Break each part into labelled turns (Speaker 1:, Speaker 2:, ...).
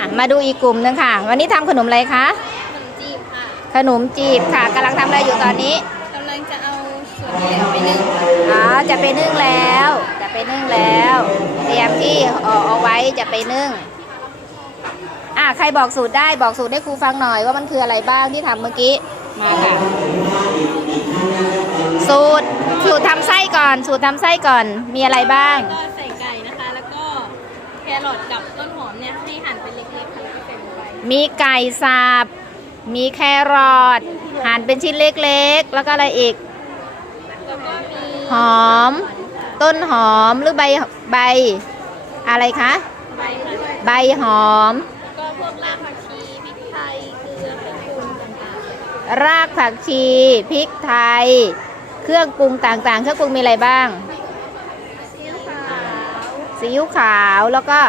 Speaker 1: มาดูอีกกลุ่มหนึงค่ะ วันนี้ทำขนมอะไรคะ
Speaker 2: ขนมจีบค่ะ
Speaker 1: ขนมจีบค่ะกำลังทำอะไรอยู่ตอนนี้
Speaker 2: กำลังจะเอาส่วนที่เหลือไปนึ่ง
Speaker 1: จะไปนึ่งแล้วเตรียมที่เอาไว้จะไปนึ่งใครบอกสูตรได้บอกสูตรให้ครูฟังหน่อยว่ามันคืออะไรบ้างที่ทำเมื่อกี้มาค่ะสูตรทำไส้ก่อนมีอะไรบ้าง
Speaker 2: ก็ใส่ไก่นะคะแล้วก็แครอทกับต้นหอมเนี่ยให้หั่นเป็นเล็กๆค่ะแล้วก็ใส่ลงไป
Speaker 1: มีไก่สับมีแครอทหั่นเป็นชิ้นเล็กๆแล้วก็อะไรอีก
Speaker 2: แล้วก็มี
Speaker 1: หอมต้นหอมหรือใบอะไรคะใบหอม
Speaker 2: ก็พวกรากผักชีพริกไทยเกลือเครื่องปรุงต่าง
Speaker 1: ๆรากผักชีพริกไทยเครื่องปรุงต่างๆเครื่องปรุงมีอะไรบ้างซีอิ๊วขาวแล้วก็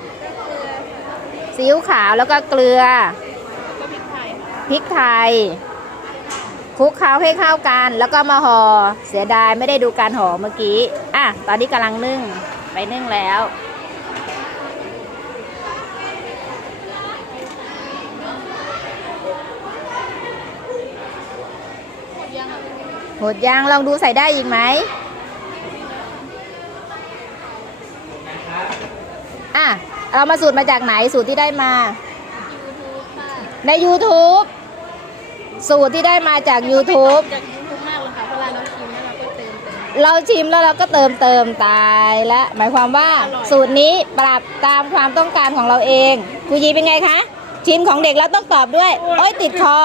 Speaker 1: ซีอิ๊วขาวแล้วก็เกลือพริกไทยคลุกเคล้าให้เข้ากันแล้วก็มาห่อเสียดายไม่ได้ดูการห่อเมื่อกี้ตอนนี้กำลังนึ่งไปนึ่งแล้วหมดยังลองดูใส่ได้อีกไหมเรามาสูตรมาจากไหนสูตรที่ได้มาใน YouTube สูตรที่ได้มาจาก YouTube
Speaker 2: จาก YouTube มากเลยค่ะเวลาเราชิมแล้วเราก็เติม
Speaker 1: เราชิมแล้วเราก็เติมตายและหมายความว่าสูตรนี้ปรับตามความต้องการของเราเองครูยีเป็นไงคะชิมของเด็กแล้วต้องตอบด้วยโอ๊ยติดคอ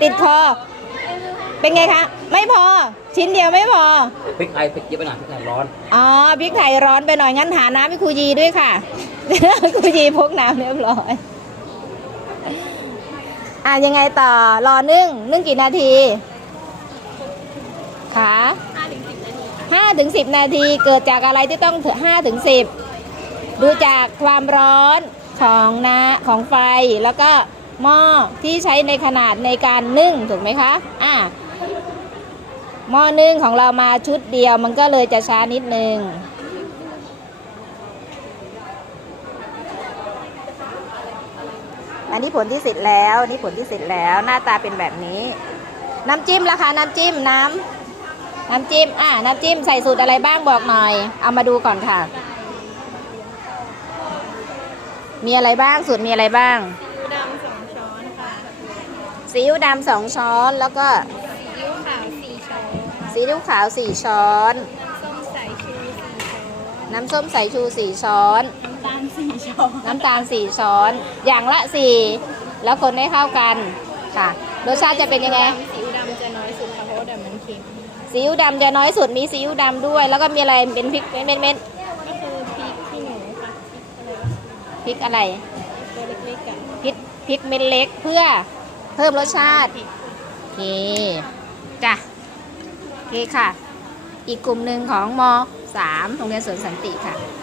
Speaker 1: เป็นไงคะไม่พอชิ้นเดียวไม่พอ
Speaker 3: พริกไทยเยอะไปหน่อยพริกไทยร้อน
Speaker 1: พริกไทยร้อนไปหน่อยงั้นหาน้ำให้ครูยีด้วยค่ะ ครูยีพกน้ำเรียบร้อยยังไงต่อรอนึ่งกี่นาทีคะ5-10 นาทีเกิดจากอะไรที่ต้องถึง5-10ดูจากความร้อนของไฟแล้วก็หม้อที่ใช้ในขนาดในการนึ่งถูกไหมคะหม้อนึ่งของเรามาชุดเดียวมันก็เลยจะช้านิดนึงอันนี้ผลที่เสร็จแล้วหน้าตาเป็นแบบนี้น้ำจิ้มล่ะคะน้ำจิ้มน้ำจิ้มใส่สูตรอะไรบ้างบอกหน่อยเอามาดูก่อนค่ะมีอะไรบ้างสูตรมีอะไรบ้าง
Speaker 2: ซีอิ๊วดำ2 ช้อนค่ะ
Speaker 1: ซีอิ๊วดำ2 ช้อนแล้วก็
Speaker 2: ซีอิ๊วขาว4 ช้อน
Speaker 1: ซีอิ๊วขาว4 ช้อน
Speaker 2: น้ำส้มสายชู4 ช้อน
Speaker 1: น้ำส้มสายชู4 ช้อน
Speaker 2: น้ำตาล4 ช้อน
Speaker 1: น้ำตาล4 ช้อนอย่างละ4แล้วคนให้เข้ากันค่ะรสชาติจะเป็นยังไง
Speaker 2: ซีอิ๊วดำจะน้อยสุดค่ะเพราะว่าเดี๋ยวมันเค็ม
Speaker 1: ซีอิ๊วดำจะน้อยสุดมีซีอิ๊วดำด้วยแล้วก็มีอะไรเป็นพริกเม็ด
Speaker 2: ก็คือพริกขี้หนูค่ะ
Speaker 1: พริกอะไร
Speaker 2: ตัวเล็กๆกัน
Speaker 1: พริกเม็ดเล็กเพื่อเพิ่มรสชาติโอเคจ้ะโอเคค่ะอีกกลุ่มหนึ่งของม.3 โรงเรียนสวนสันติค่ะ